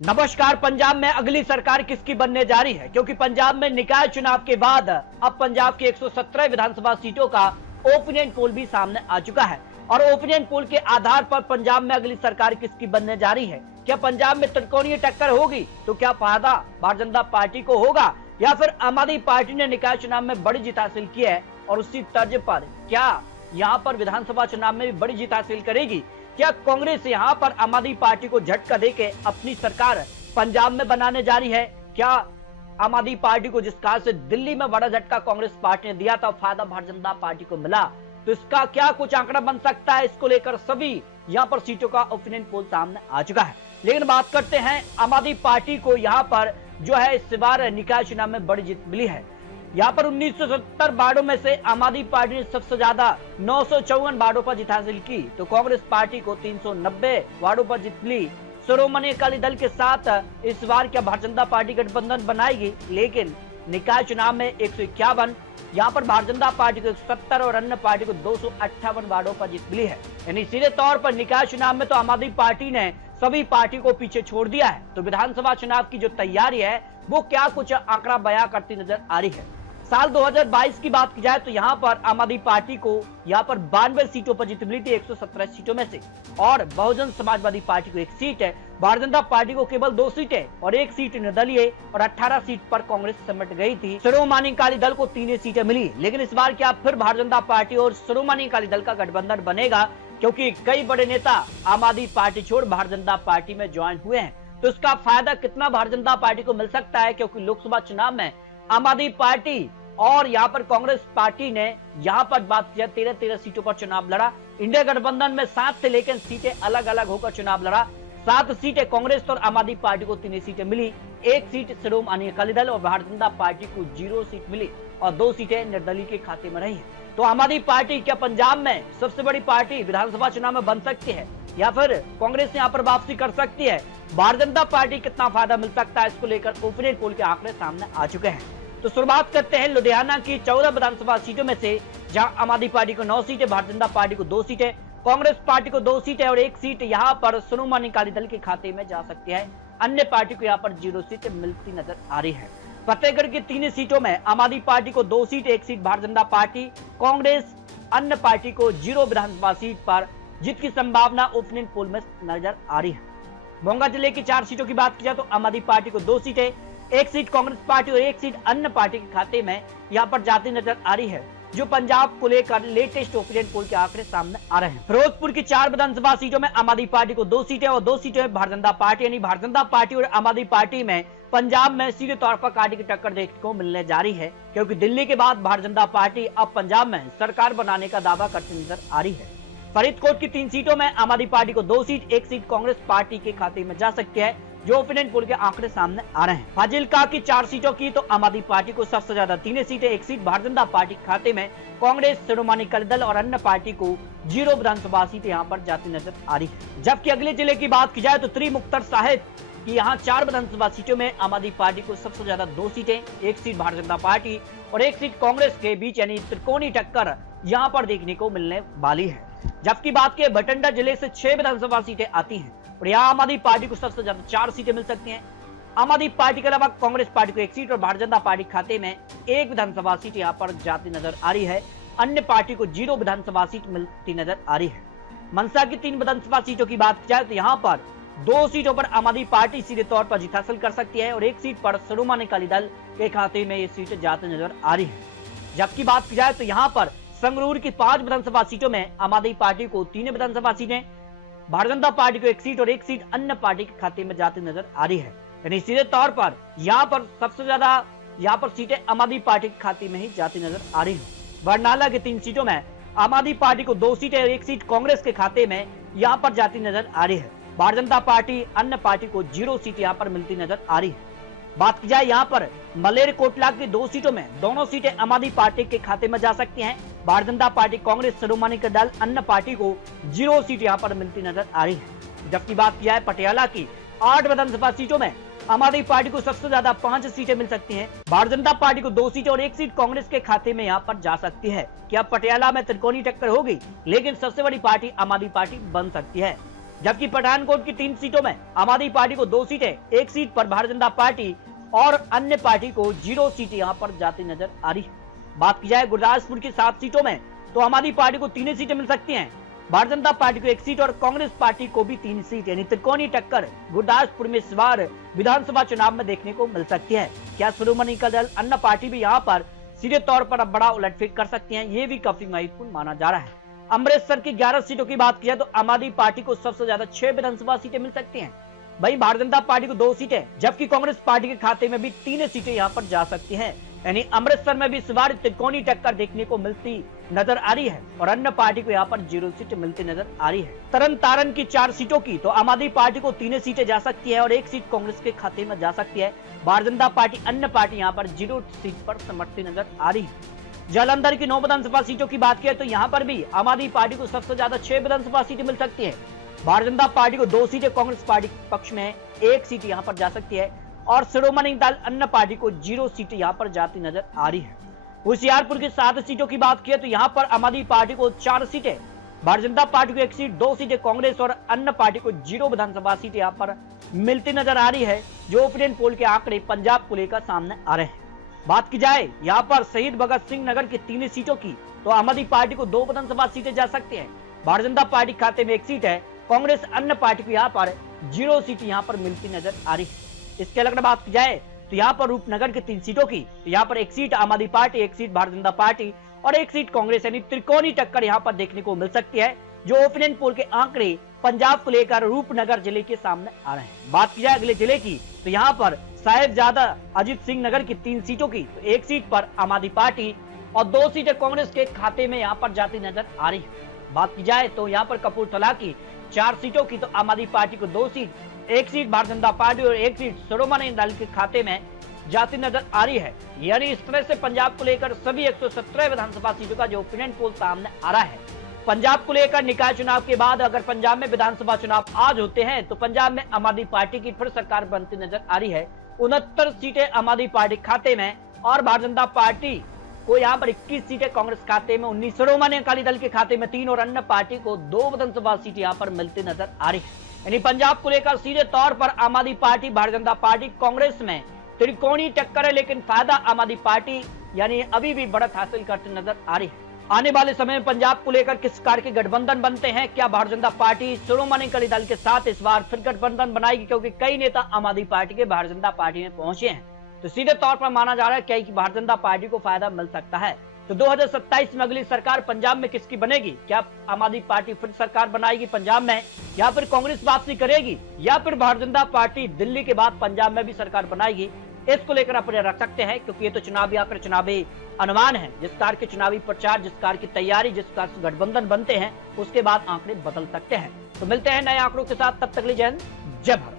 नमस्कार। पंजाब में अगली सरकार किसकी बनने जा रही है, क्योंकि पंजाब में निकाय चुनाव के बाद अब पंजाब की 117 विधानसभा सीटों का ओपिनियन पोल भी सामने आ चुका है और ओपिनियन पोल के आधार पर पंजाब में अगली सरकार किसकी बनने जा रही है। क्या पंजाब में त्रिकोणीय टक्कर होगी तो क्या फायदा भारतीय जनता पार्टी को होगा या फिर आम आदमी पार्टी ने निकाय चुनाव में बड़ी जीत हासिल की है और उसी तर्ज पर क्या यहाँ पर विधानसभा चुनाव में भी बड़ी जीत हासिल करेगी। क्या कांग्रेस यहां पर आम आदमी पार्टी को झटका देके अपनी सरकार पंजाब में बनाने जा रही है। क्या आम आदमी पार्टी को जिस कारण से दिल्ली में बड़ा झटका कांग्रेस पार्टी ने दिया था फायदा भारतीय जनता पार्टी को मिला, तो इसका क्या कुछ आंकड़ा बन सकता है, इसको लेकर सभी यहां पर सीटों का ओपिनियन पोल सामने आ चुका है। लेकिन बात करते हैं आम आदमी पार्टी को यहां पर जो है इस बार निकाय चुनाव में बड़ी जीत मिली है। यहाँ पर 1970 वार्डों में से आम आदमी पार्टी ने सबसे ज्यादा 954 वार्डों पर जीत हासिल की, तो कांग्रेस पार्टी को 390 वार्डों पर जीत मिली। शिरोमणि अकाली दल के साथ इस बार क्या भारतीय जनता पार्टी गठबंधन बनाएगी, लेकिन निकाय चुनाव में 151, यहाँ पर भारतीय जनता पार्टी को 170 और अन्य पार्टी को 258 वार्डों पर जीत मिली है। यानी सीधे तौर पर निकाय चुनाव में तो आम आदमी पार्टी ने सभी पार्टी को पीछे छोड़ दिया है। तो विधानसभा चुनाव की जो तैयारी है वो क्या कुछ आंकड़ा बयां करती नजर आ रही है। साल 2022 की बात की जाए तो यहाँ पर आम आदमी पार्टी को यहाँ पर 92 सीटों पर जीत मिली थी 117 सीटों में से, और बहुजन समाजवादी पार्टी को 1 सीट है, भारतीय जनता पार्टी को केवल 2 सीटें और 1 सीट निर्दलीय और 18 सीट पर कांग्रेस सिमट गई थी। शिरोमणि अकाली दल को 3 सीटें मिली। लेकिन इस बार क्या फिर भारतीय जनता पार्टी और शिरोमणि अकाली दल का गठबंधन बनेगा, क्योंकि कई बड़े नेता आम आदमी पार्टी छोड़ भारतीय जनता पार्टी में ज्वाइन हुए हैं। तो इसका फायदा कितना भारतीय जनता पार्टी को मिल सकता है, क्योंकि लोकसभा चुनाव में आम आदमी पार्टी और यहाँ पर कांग्रेस पार्टी ने यहाँ पर बात किया 13 सीटों पर चुनाव लड़ा। इंडिया गठबंधन में 7 थे, लेकिन सीटें अलग अलग होकर चुनाव लड़ा। 7 सीटें कांग्रेस और आम आदमी पार्टी को 3 सीटें मिली, 1 सीट शिरोमणि अकाली दल और भारतीय जनता पार्टी को 0 सीट मिली और 2 सीटें निर्दलीय के खाते में रही है। तो आम आदमी पार्टी क्या पंजाब में सबसे बड़ी पार्टी विधानसभा चुनाव में बन सकती है या फिर कांग्रेस यहाँ पर वापसी कर सकती है। भारतीय जनता पार्टी कितना फायदा मिल सकता है, इसको लेकर ओपिनियन पोल के आंकड़े सामने आ चुके हैं। तो शुरुआत करते हैं लुधियाना की 14 विधानसभा सीटों में से, जहां आम आदमी पार्टी को 9 सीटें, भारतीय जनता पार्टी को 2 सीटें, कांग्रेस पार्टी को 2 सीटें और 1 सीट यहां पर शिरोमणि अकाली दल के खाते में जा सकती है। अन्य पार्टी को यहां पर 0 सीटें मिलती नजर आ रही है। फतेहगढ़ की 3 सीटों में आम आदमी पार्टी को 2 seat, 1 seat Bharatiya Janata party, Congress, अन्य पार्टी को 0 विधानसभा सीट पर जीत की संभावना ओपिनियन पोल में नजर आ रही है। मोंगा जिले की 4 सीटों की बात की जाए तो आम आदमी पार्टी को 2 सीटें, 1 सीट कांग्रेस पार्टी और 1 सीट अन्य पार्टी के खाते में यहाँ पर जाती नजर आ रही है, जो पंजाब को लेकर लेटेस्ट ओपिनियन पोल के आंकड़े सामने आ रहे हैं। फिरोजपुर की 4 विधानसभा सीटों में आम आदमी पार्टी को 2 सीटें और 2 सीटें भारतीय जनता पार्टी, यानी भारतीय जनता पार्टी और आम आदमी पार्टी में पंजाब में सीधे तौर पर कांटे की टक्कर देखने को मिलने जा रही है, क्योंकि दिल्ली के बाद भारतीय जनता पार्टी अब पंजाब में सरकार बनाने का दावा करती नजर आ रही है। फरीदकोट की 3 सीटों में आम आदमी पार्टी को 2 सीट, 1 सीट कांग्रेस पार्टी के खाते में जा सकती है, जो ओपिनियन पोल के आंकड़े सामने आ रहे हैं। फाजिल्का की 4 सीटों की तो आम आदमी पार्टी को सबसे ज्यादा 3 सीटें, 1 सीट भारतीय जनता पार्टी के खाते में, कांग्रेस, शिरोमणि अकाली दल और अन्य पार्टी को 0 विधानसभा सीट यहाँ पर जाती नजर आ रही है। जबकि अगले जिले की बात की जाए तो त्रिमुक्तर साहिब की यहाँ 4 विधानसभा सीटों में आम आदमी पार्टी को सबसे ज्यादा 2 सीटें, 1 सीट भारतीय जनता पार्टी और 1 सीट कांग्रेस के बीच, यानी त्रिकोणीय टक्कर यहाँ पर देखने को मिलने वाली है। जबकि बात की बठिंडा जिले से 6 विधानसभा सीटें आती हैं और यहाँ आम आदमी पार्टी को सबसे ज्यादा 4 सीटें मिल सकती हैं। आम आदमी पार्टी के अलावा कांग्रेस पार्टी को 1 सीट और भारतीय जनता पार्टी खाते में 1 विधानसभा सीट यहाँ पर जाती नजर आ रही है। अन्य पार्टी को 0 विधानसभा सीट मिलती नजर आ रही है। मनसा की 3 विधानसभा सीटों की बात की जाए तो यहाँ पर 2 सीटों पर आम आदमी पार्टी सीधे तौर पर जीत हासिल कर सकती है और 1 सीट पर शिरोमणि अकाली दल के खाते में ये सीट जाती नजर आ रही है। जबकि बात की जाए तो यहाँ पर संगरूर की 5 विधानसभा सीटों में आम आदमी पार्टी को 3 विधानसभा सीटें, भारतीय जनता पार्टी को 1 सीट और 1 सीट अन्य पार्टी के खाते में जाती नजर आ रही है। यानी सीधे तौर पर यहाँ पर सबसे ज्यादा यहाँ पर सीटें आम आदमी पार्टी के खाते में ही जाती नजर आ रही है। बरनाला की 3 सीटों में आम आदमी पार्टी को 2 सीटें और 1 सीट कांग्रेस के खाते में यहाँ पर जाती नजर आ रही है। भारतीय जनता पार्टी, अन्य पार्टी को 0 सीट यहाँ पर मिलती नजर आ रही है। बात की जाए यहाँ पर मलेरकोटला की 2 सीटों में दोनों सीटें आम आदमी पार्टी के खाते में जा सकती हैं। भारतीय जनता पार्टी, कांग्रेस, शिरोमणि अकाली दल, अन्य पार्टी को 0 सीट यहाँ पर मिलती नजर आ रही है। जबकि बात की जाए पटियाला की 8 विधानसभा सीटों में आम आदमी पार्टी को सबसे ज्यादा 5 सीटें मिल सकती हैं। भारतीय जनता पार्टी को 2 सीटें और 1 सीट कांग्रेस के खाते में यहाँ पर जा सकती है। क्या पटियाला में त्रिकोणीय टक्कर होगी, लेकिन सबसे बड़ी पार्टी आम आदमी पार्टी बन सकती है। जबकि पठानकोट की 3 सीटों में आम आदमी पार्टी को 2 सीटें, 1 सीट पर भारतीय जनता पार्टी और अन्य पार्टी को 0 सीटें यहां पर जाती नजर आ रही है। बात की जाए गुरदासपुर की 7 सीटों में तो आम आदमी पार्टी को 3 सीटें मिल सकती हैं, भारतीय जनता पार्टी को 1 सीट और कांग्रेस पार्टी को भी 3 सीट, यानी त्रिकोणीय टक्कर गुरदासपुर में इस बार विधानसभा चुनाव में देखने को मिल सकती है। क्या शिरोमणि अकाली दल अन्य पार्टी भी यहाँ पर सीधे तौर पर अब बड़ा उलटफेर कर सकती है, ये भी काफी महत्वपूर्ण माना जा रहा है। अमृतसर की 11 सीटों की बात की जाए तो आम आदमी पार्टी को सबसे ज्यादा 6 विधानसभा सीटें मिल सकती हैं, वहीं भारतीय जनता पार्टी को 2 सीटें, जबकि कांग्रेस पार्टी के खाते में भी 3 सीटें यहां पर जा सकती हैं। यानी अमृतसर में भी इस बार त्रिकोणीय टक्कर देखने को मिलती नजर आ रही है और अन्य पार्टी को यहां पर 0 सीटें मिलती नजर आ रही है। तरन तारण की 4 सीटों की तो आम आदमी पार्टी को 3 सीटें जा सकती है और 1 सीट कांग्रेस के खाते में जा सकती है। भारतीय जनता पार्टी अन्य पार्टी यहाँ पर 0 सीट पर समर्थी नजर आ रही है। जालंधर की 9 विधानसभा सीटों की बात करें तो यहाँ पर भी आम आदमी पार्टी को सबसे ज्यादा 6 विधानसभा सीटें मिल सकती है, भारतीय जनता पार्टी को 2 सीटें, कांग्रेस पार्टी पक्ष में 1 सीट यहाँ पर जा सकती है और शिरोमणि दल अन्य पार्टी को 0 सीटें यहाँ पर जाती नजर आ रही है। होशियारपुर की 7 सीटों की बात की तो यहाँ पर आम आदमी पार्टी को 4 सीटें, भारतीय जनता पार्टी को 1 सीट, 2 सीटें कांग्रेस और अन्य पार्टी को 0 विधानसभा सीटें यहाँ पर मिलती नजर आ रही है, जो ओपिनियन पोल के आंकड़े पंजाब को लेकर सामने आ रहे हैं। बात की जाए यहाँ पर शहीद भगत सिंह नगर की 3 सीटों की तो आम आदमी पार्टी को 2 विधानसभा सीटें जा सकती है, भारतीय जनता पार्टी खाते में 1 सीट है, कांग्रेस अन्य पार्टी को यहाँ पर 0 सीट यहाँ पर मिलती नजर आ रही है। इसके अलावा बात की जाए तो यहाँ पर रूपनगर की 3 सीटों की तो यहाँ पर 1 सीट आम आदमी party, 1 seat Bharatiya Janata party और 1 सीट कांग्रेस, यानी त्रिकोणीय टक्कर यहाँ पर देखने को मिल सकती है, जो ओपिनियन पोल के आंकड़े पंजाब को लेकर रूपनगर जिले के सामने आ रहे हैं। बात की जाए अगले जिले की तो यहाँ पर साहिबजादा अजीत सिंह नगर की 3 सीटों की तो 1 सीट पर आम आदमी पार्टी और 2 सीटें कांग्रेस के खाते में यहाँ पर जाती नजर आ रही है। बात की जाए तो यहाँ पर कपूरथला की 4 सीटों की तो आम आदमी पार्टी को 2 seat, 1 seat Bharatiya Janata party और 1 सीट शिरोमणि दल के खाते में जाती नजर आ रही है। यानी इस तरह से पंजाब को लेकर सभी 117 विधानसभा सीटों का जो ओपिनियन पोल सामने आ रहा है। पंजाब को लेकर निकाय चुनाव के बाद अगर पंजाब में विधानसभा चुनाव आज होते हैं तो पंजाब में आम आदमी पार्टी की फिर सरकार बनती नजर आ रही है। 69 सीटें आम आदमी पार्टी खाते में और भारतीय जनता पार्टी को यहाँ पर 21 सीटें कांग्रेस खाते में, 19 शिरोमणि अकाली दल के खाते में 3 और अन्य पार्टी को 2 विधानसभा सीटें यहाँ पर मिलती नजर आ रही है। यानी पंजाब को लेकर सीधे तौर पर आम आदमी पार्टी, भारतीय जनता पार्टी, कांग्रेस में त्रिकोणीय टक्कर है, लेकिन फायदा आम आदमी पार्टी यानी अभी भी बढ़त हासिल करती नजर आ रही है। आने वाले समय में पंजाब को लेकर किस प्रकार के गठबंधन बनते हैं, क्या भारतीय जनता पार्टी शिरोमणि अकाली दल के साथ इस बार फिर गठबंधन बनाएगी, क्योंकि कई नेता आम आदमी पार्टी के भारतीय जनता पार्टी में पहुंचे हैं, तो सीधे तौर पर माना जा रहा है कि भारतीय जनता पार्टी को फायदा मिल सकता है। तो 2027 में अगली सरकार पंजाब में किसकी बनेगी, क्या आम आदमी पार्टी फिर सरकार बनाएगी पंजाब में, या फिर कांग्रेस वापसी करेगी, या फिर भारतीय जनता पार्टी दिल्ली के बाद पंजाब में भी सरकार बनाएगी, इसको लेकर अपने रख सकते हैं, क्योंकि ये तो चुनावी आंकड़े, चुनावी अनुमान है। जिस प्रकार के चुनावी प्रचार, जिस प्रकार की तैयारी, जिस प्रकार से गठबंधन बनते हैं, उसके बाद आंकड़े बदल सकते हैं। तो मिलते हैं नए आंकड़ों के साथ, तब तक के लिए जय हिंद, जय भारत।